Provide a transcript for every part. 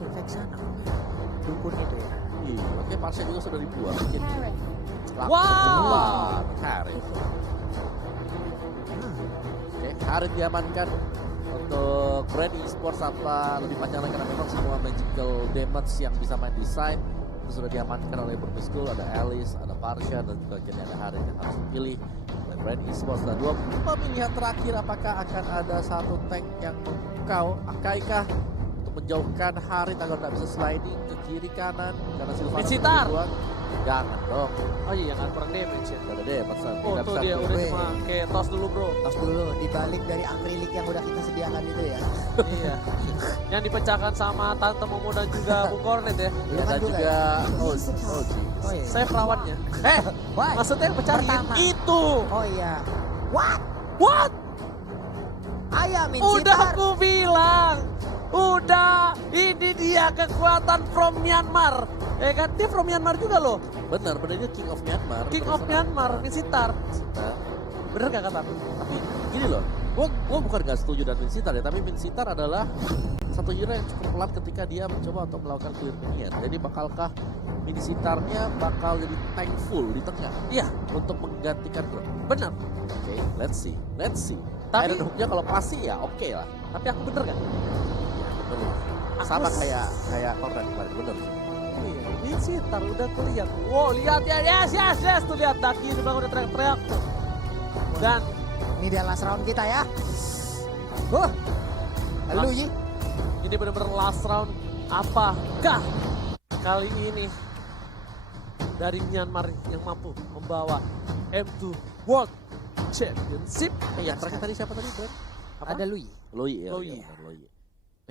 pakai Vexana. Dukun itu ya. Iya, oke Parsha juga sudah dibuang. Mungkin langsung Wow. keluar Harit. Oke, Harit diamankan untuk Brand Esports apa lebih panjang lagi karena memang semua magical damage yang bisa main di side itu sudah diamankan oleh Burmese School. Ada Alice, ada Parsha dan juga akhirnya ada Harit yang harus dipilih oleh Brand Esports. Dan dua pemilihan terakhir apakah akan ada satu tank yang memukau Akaikah untuk menjauhkan Harit agar tidak bisa sliding ke kiri kanan karena Silvana Visitar. dibuang. Jangan dong, Oh iya, nggak kurang damage ya. gak ada deh pasal. Oh tuh dia udah cuma kayak tos dulu bro. Tos dulu dibalik dari akrilik yang udah kita sediakan itu ya. Iya. Yang dipecahkan sama Tante Momo dan juga Bung Kornet ya. Ya, dan juga oh iya. Saya perawannya. Why? Maksudnya yang pecahin Pertama. itu. Oh iya. What? What? Ayamin Udah sitar. aku bilang. Udah, ini dia kekuatan from Myanmar. Ya kan, dia from Myanmar juga loh. benar dia King of Myanmar. King terus of terang. Myanmar, Visitar. Nah, Bener gak kata aku? tapi gini loh, gua bukan gak setuju dan Minsitar ya, tapi Minsitar adalah satu hero yang cukup pelan ketika dia mencoba untuk melakukan clear minion. Jadi bakalkah Minsitarnya bakal jadi tank full di tengah? Iya, Untuk menggantikan Grok. benar. Oke, let's see. Tapi- Iron Hook-nya kalau pasti ya oke lah. Tapi aku bener gak? Bener. Aku Sama s- kayak Konrad kemarin, bener. Oh iya, Visitar udah kelihatan. Wow, lihat ya, yes. Tuh lihat, Daki di belakang udah teriak-teriak tuh. Dan Ini dia last round kita ya. Lu Yi. ini benar-benar last round. Apakah kali ini dari Myanmar yang mampu membawa M2 World Championship? Yang terakhir tadi siapa tadi, Bren? Apa? Ada Lui. Loi ya. Loi. Iya, benar, Loi.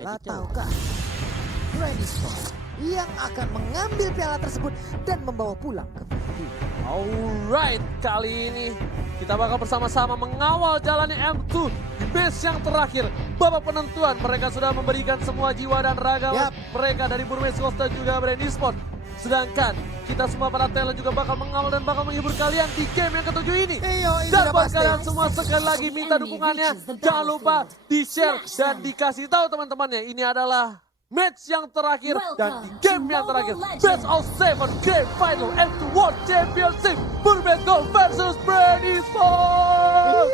Lah Magicnya tahukah Brand Esports yang akan mengambil piala tersebut dan membawa pulang ke Filipina. Alright, kali ini kita bakal bersama-sama mengawal jalannya M2 di match yang terakhir. Babak penentuan, mereka sudah memberikan semua jiwa dan raga Yap. mereka dari Burmese School dan juga Brand Esports. Sedangkan kita semua para talent juga bakal mengawal dan bakal menghibur kalian di game yang ketujuh ini. Iyo, itu Dan udah buat pasti. kalian semua sekali lagi minta dukungannya. Jangan lupa di-share dan dikasih tahu teman-temannya. Ini adalah match yang terakhir dan di game yang terakhir. Best of 7 game final M2 World Championship. Burmese School versus Brand Esports.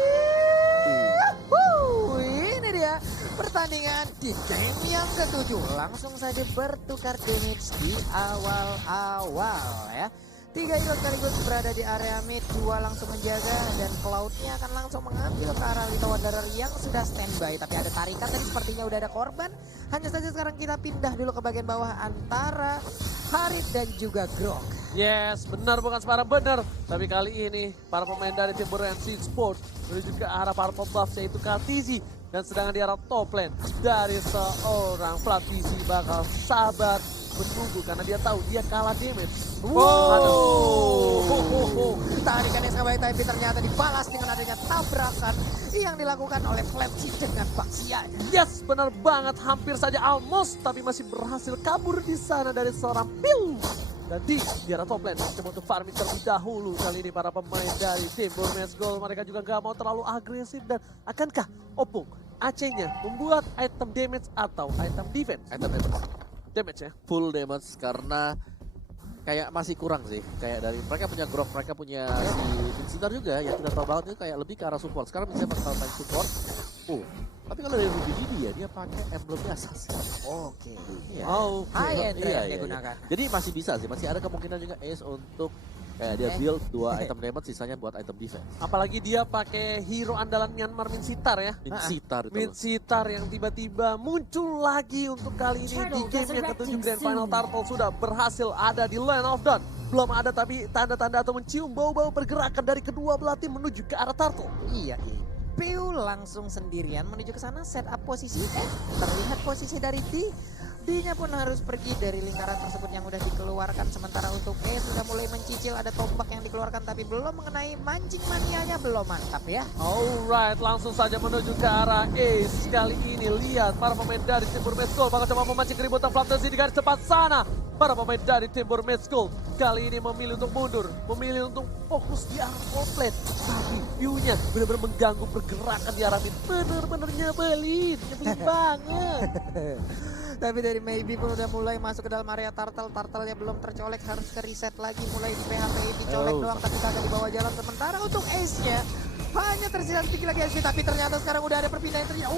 Ini dia pertandingan di game yang ketujuh. Langsung saja bertukar damage di awal-awal ya. 3 hero sekaligus berada di area mid, 2 langsung menjaga dan Cloud-nya akan langsung mengambil ke arah Lita Wanderer yang sudah standby. Tapi ada tarikan tadi sepertinya udah ada korban. Hanya saja sekarang kita pindah dulu ke bagian bawah antara Harit dan juga Grok. Yes, benar bukan sembarang benar. Tapi kali ini para pemain dari tim Burmese Sports menuju ke arah purple buff yaitu Kaltizi. Dan sedangkan di arah top lane dari seorang Platisi bakal sabar menunggu karena dia tahu dia kalah damage. Tarikan yang sangat baik tapi ternyata dibalas dengan adanya tabrakan yang dilakukan oleh Fletchy dengan Baxianya. Yes, benar banget. Hampir saja almost tapi masih berhasil kabur di sana dari seorang Piu. Dan di arah top lane coba untuk farming terlebih dahulu. Kali ini para pemain dari tim Burmese Gold mereka juga gak mau terlalu agresif. Dan akankah Opung AC-nya membuat item damage atau item defense? Item Damage ya. full damage karena kayak masih kurang sih. Kayak dari mereka punya Grok, mereka punya si Minsitar juga yang tidak tahu banget itu kayak lebih ke arah support. Sekarang bisa bakal main support. Tapi kalau dari Ruby dia pakai emblemnya assassin. Oke. Iya. Oh, High end Iya, yang iya, digunakan. Jadi masih bisa sih, masih ada kemungkinan juga Ace untuk kayak dia build 2 item damage sisanya buat item defense. apalagi dia pakai hero andalan Myanmar Minsitar ya. Minsitar itu. loh. Minsitar yang tiba-tiba muncul lagi untuk kali ini di game yang ketujuh Grand Final. Turtle sudah berhasil ada di Land of Dawn. Belum ada tapi tanda-tanda atau mencium bau-bau pergerakan dari kedua belah tim menuju ke arah Turtle. Iya. Piu langsung sendirian menuju ke sana setup posisi. Terlihat posisi dari D. D-nya pun harus pergi dari lingkaran tersebut yang udah dikeluarkan. Sementara untuk E sudah mulai mencicil, ada tombak yang dikeluarkan tapi belum mengenai mancing manianya, belum mantap ya. Alright, langsung saja menuju ke arah Ace. Kali ini lihat para pemain dari tim Burmese Gold bakal coba memancing keributan Flamtasi di garis depan sana. Para pemain dari tim Burmese Gold kali ini memilih untuk mundur, memilih untuk fokus di arah komplit. Tapi view-nya benar-benar mengganggu pergerakan di arah mid. Bener-bener nyebelin banget. Tapi dari Maybe pun udah mulai masuk ke dalam area Turtle. Turtle-nya belum tercolek, harus ke reset lagi. Mulai di PHP dicolek doang, tapi kagak dibawa jalan. Sementara untuk Ace-nya hanya tersisa sedikit lagi Ace, tapi ternyata sekarang udah ada perpindahan terjadi.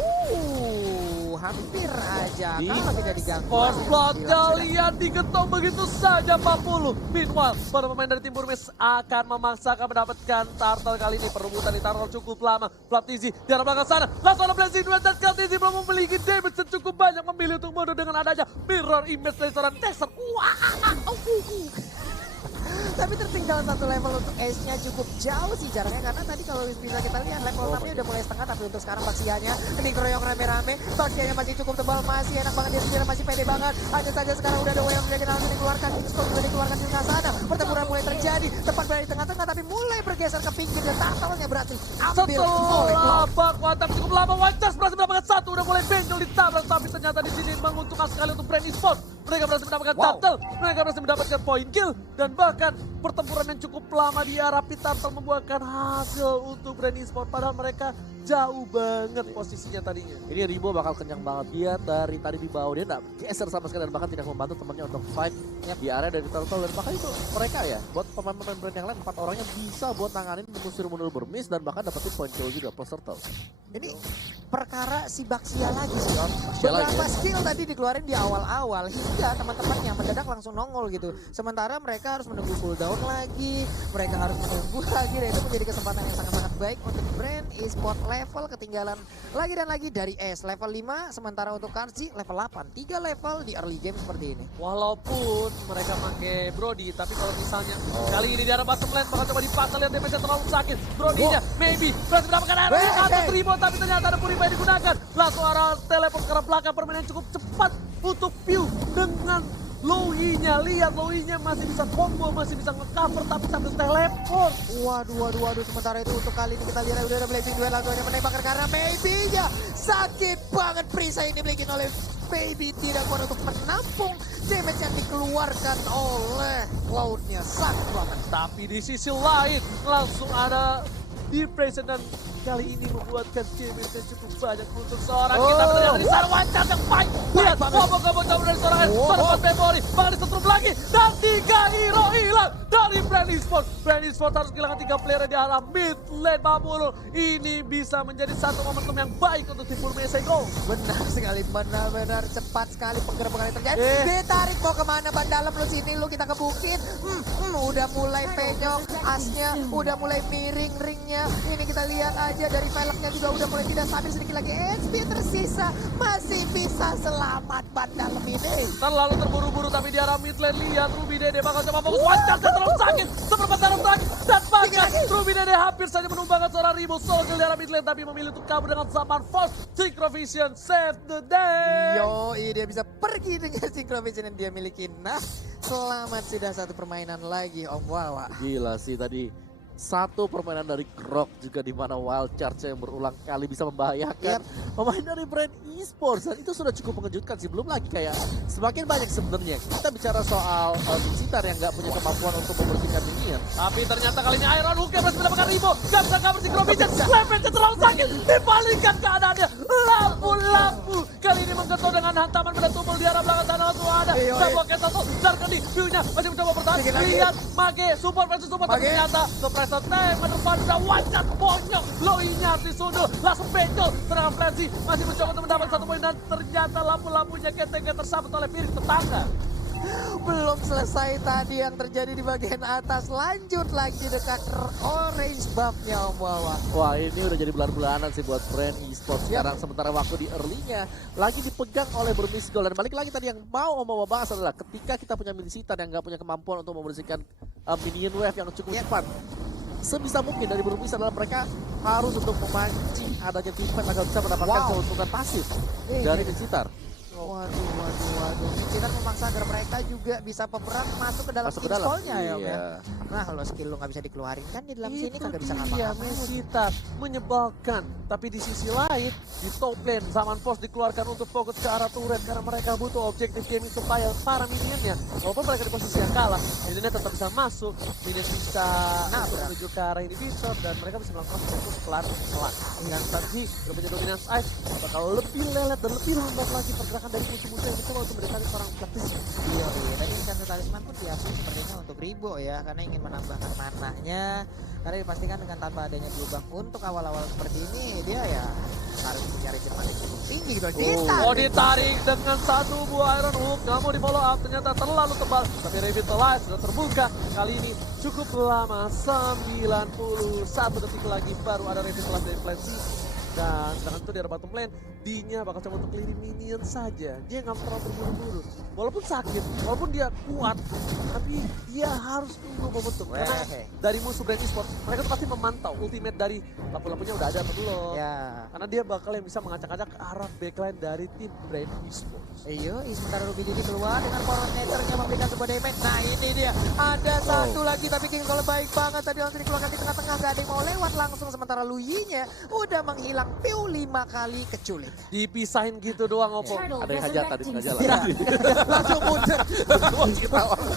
Hampir aja kalau tidak diganggu. Force blood kalian digetok begitu saja 40. Meanwhile, para pemain dari tim Burmese akan memaksakan mendapatkan Turtle kali ini. Perebutan di Turtle cukup lama. Flaptizi di arah belakang sana. Langsung ada blessing duet dan Flaptizi belum memiliki damage yang cukup banyak. Memilih untuk mundur dengan adanya mirror image dari seorang Desert. Tapi tertinggal satu level untuk Ace-nya cukup jauh sih jaraknya, karena tadi kalau bisa kita lihat level 6-nya udah mulai setengah, tapi untuk sekarang Baxianya dikeroyok rame-rame. Baxianya masih cukup tebal, masih enak banget dia sendiri, masih pede banget. Hanya saja sekarang udah ada yang langsung dikeluarkan, X-Scope juga dikeluarkan di tengah sana. Pertempuran mulai terjadi, tepat berada di tengah-tengah, tapi mulai bergeser ke pinggir dan Turtle-nya berarti ambil oleh Setelah Cloud. bak mantap cukup lama, Wacas berhasil mendapatkan satu, udah mulai benjol ditabrak, tapi ternyata di sini menguntungkan sekali untuk Brand Esports. Mereka berhasil mendapatkan Turtle, mereka berhasil mendapatkan point kill, dan bahkan pertempuran yang cukup lama di arah Turtle membuahkan hasil untuk Brand Esports, padahal mereka jauh banget posisinya tadinya. Ini Ribo bakal kenyang banget, dia dari tadi di bawah, dia nggak geser sama sekali dan bahkan tidak membantu temannya untuk fight di area dari Turtle. Dan bahkan itu mereka ya, buat pemain-pemain brand yang lain, 4 orangnya bisa buat nanganin mengusir mundur bermis dan bahkan dapetin point kill juga plus Turtle. Ini perkara si Baxia lagi sih Om. Baxia lagi, Beberapa ya? skill tadi dikeluarin di awal-awal hingga teman-temannya mendadak langsung nongol gitu. Sementara mereka harus menunggu cooldown lagi, mereka harus menunggu lagi, dan itu menjadi kesempatan yang sangat-sangat baik untuk Brand Esports. Level ketinggalan lagi dan lagi dari S level 5, sementara untuk Karzi level 8. 3 level di early game seperti ini. Walaupun mereka pakai Brody, tapi kalau misalnya kali ini di arah bottom lane bakal coba dipasang, lihat damage-nya terlalu sakit. Brody-nya maybe berhasil mendapatkan area yang atas Ribo, tapi ternyata ada Purify digunakan. Langsung arah teleport ke arah belakang, permainan cukup cepat untuk Pew dengan Lowy-nya. Lihat Lowy-nya masih bisa combo, masih bisa nge-cover tapi sambil teleport. Waduh. Sementara itu untuk kali ini kita lihat udah ada Blazing Duel, langsung aja menembakkan karena Maybe-nya sakit banget. Perisai ini dimiliki oleh Maybe, tidak kuat untuk menampung damage yang dikeluarkan oleh Cloud-nya. Sakit banget. Tapi di sisi lain langsung ada depression dan kali ini membuatkan damage yang cukup banyak untuk seorang kita. Ternyata di sana Wancar yang fight. Lihat combo-combo cover dari seorang Sonovan Memory. Bakal disetrum lagi dan 3 hero hilang dari Brand Esports. Brand Esports harus kehilangan 3 player di arah mid lane 50. Ini bisa menjadi satu momentum yang baik untuk tim Burmese Go. Benar sekali, benar-benar cepat sekali penggerebekan yang terjadi. Ditarik mau kemana ban dalam lu, sini lu kita kebukin. Udah mulai penyok asnya, udah mulai miring ringnya. Ini kita lihat aja dari velgnya juga udah mulai tidak stabil, sedikit lagi HP tersisa. Masih bisa selamat ban dalam ini. Terlalu terburu-buru tapi di arah mid lane, lihat Ruby Dede bakal coba fokus. Wancar dan terlalu sakit. Seperempat darah lagi dan bahkan Ruby Dede hampir saja menumbangkan seorang Ribo Soldier di arah mid lane, tapi memilih untuk kabur dengan Zaman Force. Synchrovision save the day. Dia bisa pergi dengan Synchrovision yang dia miliki. Nah, selamat, sudah satu permainan lagi Om Wawa. Gila sih tadi. Satu permainan dari Krok juga di mana Wild Charge yang berulang kali bisa membahayakan pemain dari Brand Esports, dan itu sudah cukup mengejutkan sih. Belum lagi kayak semakin banyak sebenarnya kita bicara soal Sitar yang nggak punya kemampuan untuk membersihkan minion. Tapi ternyata kali ini Iron Hook yang berhasil mendapatkan Ribo. Gak bisa cover Synchrovision. Levelnya terlalu sakit. Dibalikan keadaannya. Lampu-lampu kali ini menggetok dengan hantaman pada tumpul di arah belakang sana. Langsung ada sebuah satu. Darkedi view-nya masih mencoba bertahan. Lihat Mage support versus support, tapi ternyata Suppressor tank menerpan udah Wancar bonyok. Lowy-nya disundul langsung benjol. Serangan Frenzy masih mencoba untuk mendapatkan 1 poin dan ternyata lampu-lampunya ketika tersabut oleh Firis tetangga. Belum selesai tadi yang terjadi di bagian atas, lanjut lagi dekat orange buff-nya Om Wawa. Wah, ini udah jadi bulan-bulanan sih buat Brand Esports sekarang. Sementara waktu di early-nya lagi dipegang oleh Burmese Gold. Dan balik lagi tadi yang mau Om Wawa bahas adalah ketika kita punya Minisitan yang nggak punya kemampuan untuk membersihkan minion wave yang cukup cepat. Sebisa mungkin dari Burmese adalah mereka harus untuk memancing adanya teamfight agar bisa mendapatkan keuntungan pasif dari Minisitar. Waduh. Titan memaksa agar mereka juga bisa peperang masuk ke dalam Masuk ke King's dalam. Call-nya ya, Om ya. Iya. Nah, kalau skill lu nggak bisa dikeluarin kan di dalam sini Itu kagak bisa dia ngapa-ngapain. Mesita menyebalkan. Tapi di sisi lain, di top lane Zaman Force dikeluarkan untuk fokus ke arah turret karena mereka butuh objektif gaming supaya para minionnya, walaupun mereka di posisi yang kalah, minionnya tetap bisa masuk, minion bisa Nabrak. menuju ke arah inhibitor dan mereka bisa melakukan fokus kelar. Dan tadi udah punya dominance ice, bakal lebih lelet dan lebih lambat lagi pergerakan dari musuh-musuh yang mencoba untuk mendekati seorang praktisi. Iya, tadi Chance Talisman pun diakui sepertinya untuk Ribo ya, karena ingin menambahkan mananya. Karena dipastikan dengan tanpa adanya berubah untuk awal-awal seperti ini, dia ya harus mencari Jerman yang cukup tinggi gitu. Oh, ditarik dengan satu buah Iron Hook, nggak mau di follow up, ternyata terlalu tebal. Tapi Revitalize sudah terbuka, kali ini cukup lama, 91 detik lagi baru ada Revitalize dari Plan C. Dan sedangkan itu di arah bottom lane, D-nya bakal coba untuk clearing minion saja. Dia nggak terlalu berburu-buru. Walaupun sakit, walaupun dia kuat, tapi dia harus tunggu momentum. Karena dari musuh Brand Esports, mereka tuh pasti memantau ultimate dari lampu-lampunya udah ada atau belum. Ya. Karena dia bakal yang bisa mengacak-acak ke arah backline dari tim Brand Esports. Iya, sementara Ruby Didi keluar dengan power nature-nya memberikan sebuah damage. Nah ini dia, ada satu lagi tapi King Cole baik banget tadi langsung dikeluarkan di tengah-tengah. Gak ada yang mau lewat langsung sementara Luyi-nya udah menghilang piu 5 kali keculik. Dipisahin gitu doang Oppo. Ada yang hajatan di tengah jalan. Ya, langsung mundur.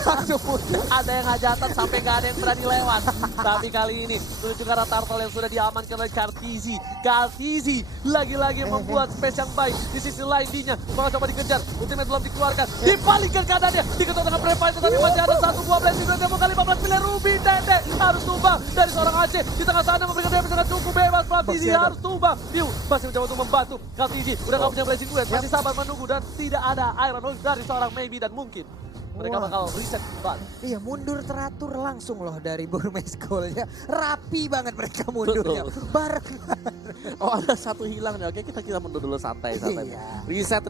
Langsung mundur. Ada yang hajatan sampai gak ada yang berani lewat. Tapi kali ini menuju ke arah turtle yang sudah diamankan oleh Kartizi. Kartizi lagi-lagi membuat space yang baik. Di sisi lain D-nya bakal coba dikejar. Ultimate belum dikeluarkan. Dibalikkan keadaannya. Diketuk dengan Previte tetapi masih ada satu buah blessing. Demo kali 15 miliar Ruby Dede harus tumbang dari seorang Aceh. Di tengah sana memberikan damage dengan cukup bebas. Kartizi harus tumbang. Diu masih mencoba untuk membantu. Kartizi udah gak punya blessing duet. Masih sabar menunggu dan tidak ada Iron Hook dari seorang Maybe dan mungkin mereka bakal reset kembali. Iya, mundur teratur langsung loh dari Burmese Goal-nya. Rapi banget mereka mundurnya. Barengan. Oh, ada satu hilang nih. Oke, kita mundur dulu santai. Iya. Reset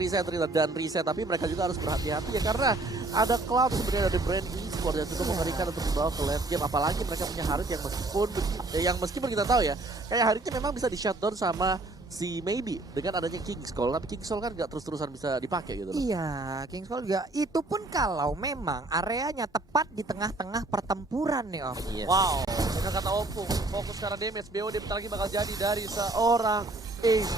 dan reset. Tapi mereka juga harus berhati-hati ya karena ada Cloud sebenarnya dari Brand Esports yang cukup mengerikan untuk dibawa ke late game. Apalagi mereka punya Harit yang meskipun kita tahu ya, kayak Haritnya memang bisa di shutdown sama si Maybe dengan adanya King's Call, tapi King's Call kan nggak terus-terusan bisa dipakai gitu loh. Iya, King's Call juga. Itu pun kalau memang areanya tepat di tengah-tengah pertempuran nih Om. Yes. Wow, dengan kata Oppo, fokus karena damage BOD bentar lagi bakal jadi dari seorang Ace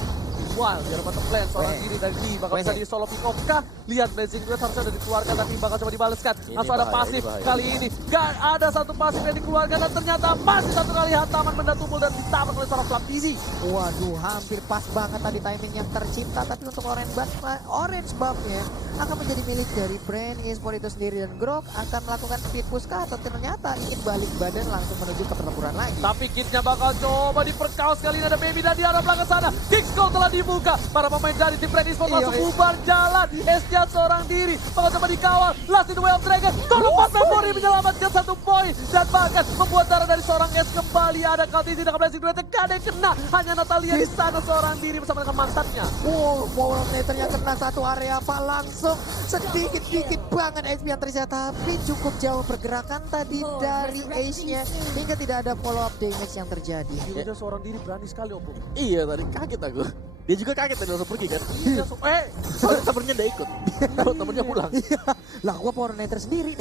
Wild. Di bottom lane, seorang diri dari D bakal bisa di solo pick off kah? Lihat blessing duet harusnya udah dikeluarkan tapi bakal coba dibaleskan. Ini Langsung ada bahaya, pasif ini bahaya. kali ini. Gak ada satu pasif yang dikeluarkan dan ternyata masih satu kali hantaman benda tumpul dan ditabrak oleh seorang Flap Dizzy. Waduh, hampir pas banget tadi timing yang tercipta. Tapi untuk orange buff-nya akan menjadi milik dari Brand Esports itu sendiri. Dan Grok akan melakukan speed push kah atau ternyata ingin balik badan langsung menuju ke pertempuran lagi. Tapi kitnya bakal coba diperkaos kali ini ada Baby dan di arah belakang sana. King's Call telah dibuka. Para pemain dari tim Brand Esports langsung bubar jalan. S-nya seorang diri. Bakal coba dikawal. Last in the way of Dragon. Tolong 4 memori menyelamatkan 1 poin. Dan bahkan membuat darah dari seorang S kembali. Ada Kaltizi dengan blessing duet. Gak ada yang kena. Hanya Natalia di sana seorang diri bersama dengan mantannya. Wow, power meternya kena satu area apa langsung sedikit-dikit banget XP yang terisa. Tapi cukup jauh pergerakan tadi dari Ace-nya hingga tidak ada follow up damage yang terjadi. Dia seorang diri berani sekali Oppo. Iya, tadi kaget aku. Dia juga kaget tadi langsung pergi kan. Iya, Soalnya temennya udah ikut. Temennya pulang. Lah gua power meter sendiri.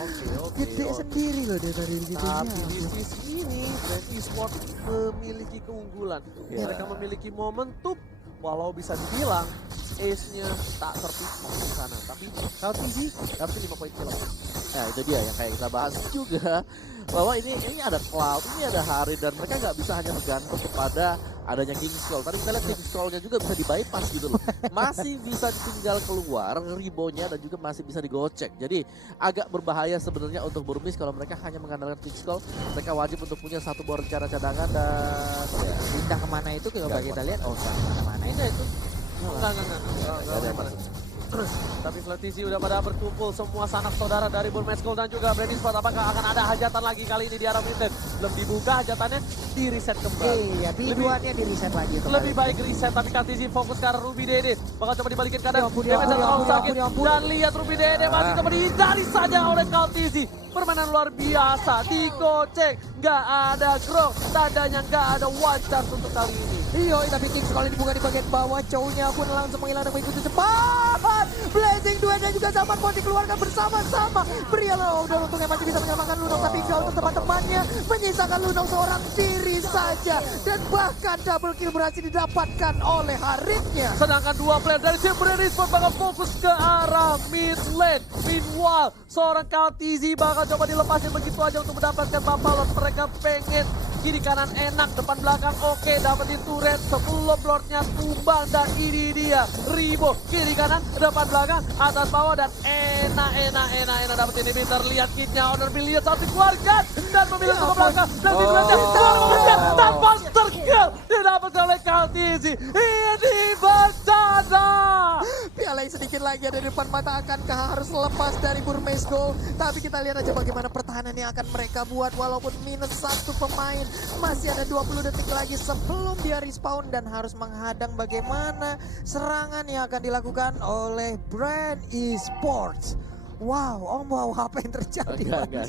Oke. Gede sendiri loh dia tadi gitu. Tapi di sisi ini Brand Esports memiliki keunggulan. Iya. Mereka memiliki momentum. Walau bisa dibilang Ace-nya tak terpisah di sana. Tapi Kaltizi dapat 5 poin kill. Nah itu dia yang kayak kita bahas juga. Bahwa ini ada Cloud, ini ada Harit. Dan mereka nggak bisa hanya bergantung kepada adanya King's Call. Tadi kita lihat King's Call-nya juga bisa di-bypass gitu loh. Masih bisa ditinggal keluar ribonya dan juga masih bisa digocek. Jadi agak berbahaya sebenarnya untuk Burmese kalau mereka hanya mengandalkan King's Call. Mereka wajib untuk punya satu buah rencana cadangan dan ya, Pindah kemana itu coba kita lihat. Oh, kemana itu? Enggak. Tapi Flatisi udah pada berkumpul semua sanak saudara dari Burmese Gold dan juga Brand Esports. Apakah akan ada hajatan lagi kali ini di arah Minden? Belum dibuka hajatannya, di reset kembali. Iya, biduannya di reset lagi. Lebih baik reset, tapi Kaltizi fokus ke arah Ruby Dede. Bakal coba dibalikin ke Ya kanan. ampun, Damage yang terlalu ya sakit. ampun. Dan lihat Ruby Dede masih coba dihindari saja oleh Kaltizi. Permainan luar biasa, dikocek. Nggak ada Grok, tandanya nggak ada one chance untuk kali ini. Iya, tapi Kings kalau dibuka di bagian bawah, cowoknya pun langsung menghilang dan mengikuti cepat. Blaze dan juga Zaman Pon dikeluarkan bersama-sama. Briano udah untungnya masih bisa menyelamatkan Lunong, tapi jauh untuk teman-temannya. Menyisakan Lunong seorang diri saja. Dan bahkan double kill berhasil didapatkan oleh Haritnya. Sedangkan dua player dari tim Brand Esports bakal fokus ke arah mid lane. Meanwhile, seorang KTZ bakal coba dilepasin begitu aja untuk mendapatkan Bapalot. Mereka pengen kiri kanan enak, depan belakang oke, dapetin turret sebelum lordnya tumbang. Dan ini dia Ribo, kiri kanan, depan belakang, atas bawah, dan enak dapetin inhibitor. Lihat kitnya, Honor Billion saat dikeluarkan dan memilih ke belakang. Dan dikeluarkan tanpa terkill didapatkan oleh KTZ. Ini bencana. Piala yang sedikit lagi ada di depan mata, akankah harus lepas dari Burmese Gold? Tapi kita lihat aja bagaimana pertahanan yang akan mereka buat walaupun minus 1 pemain. Masih ada 20 detik lagi sebelum dia respawn dan harus menghadang bagaimana serangan yang akan dilakukan oleh Brand Esports. Wow, apa yang terjadi? Enggak.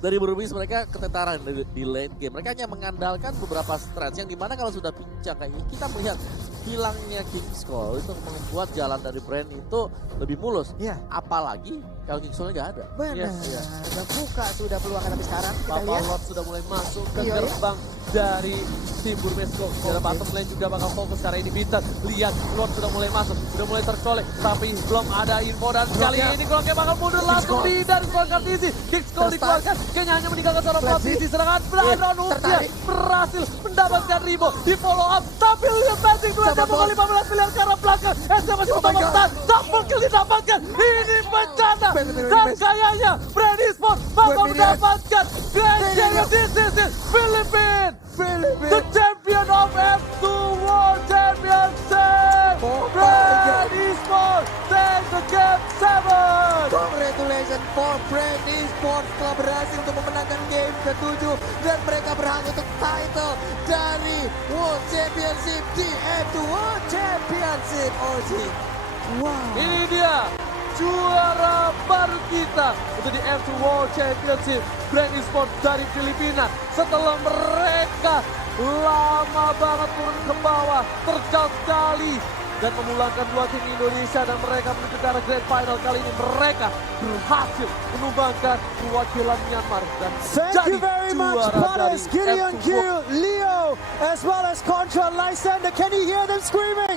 Dari Burmese mereka ketentaran di late game. Mereka hanya mengandalkan beberapa strats yang dimana kalau sudah pincang kayak ini, kita melihat hilangnya King's Call itu membuat jalan dari Brand itu lebih mulus. Iya. Apalagi kalau King's Call nggak ada. Benar, dan buka sudah peluangkan, tapi sekarang kita lihat. Bapalot sudah mulai masuk ke Iya. gerbang dari tim Burmese Gold. Dari bottom lane juga bakal fokus karena ini Bitter. Lihat, Lord sudah mulai masuk, sudah mulai tercolek, tapi belum ada info. Dan kali ini Gloknya bakal mundur langsung di dari seorang Kartisi. Kicks Call dikeluarkan, kayaknya hanya meninggalkan seorang posisi. Serangan Brandon Ukia berhasil mendapatkan Ribo di follow up. Tapi lihat passing 2 tempo 15 miliar ke arah belakang. SC masih utama bertahan, double kill didapatkan. Ini bencana. Dan kayaknya Brand Esports bakal mendapatkan Grand Champion. This is Philippines. The champion of F2 World Championship. Brand Esports take the game 7. Congratulations for Brand Esports telah berhasil untuk memenangkan game ke-7 dan mereka berhak untuk title dari World Championship di F2 World Championship. Wow. Ini dia juara baru kita untuk di F2 World Championship. Brand Esports dari Filipina setelah mereka lama banget turun ke bawah, terjal sekali dan memulangkan 2 tim Indonesia dan mereka menuju ke arah Grand Final. Kali ini mereka berhasil menumbangkan perwakilan Myanmar dan Thank jadi you very much, juara dari Paris, Gideon F2 Q, Leo, as well as Contra, Lysander. Can you hear them screaming?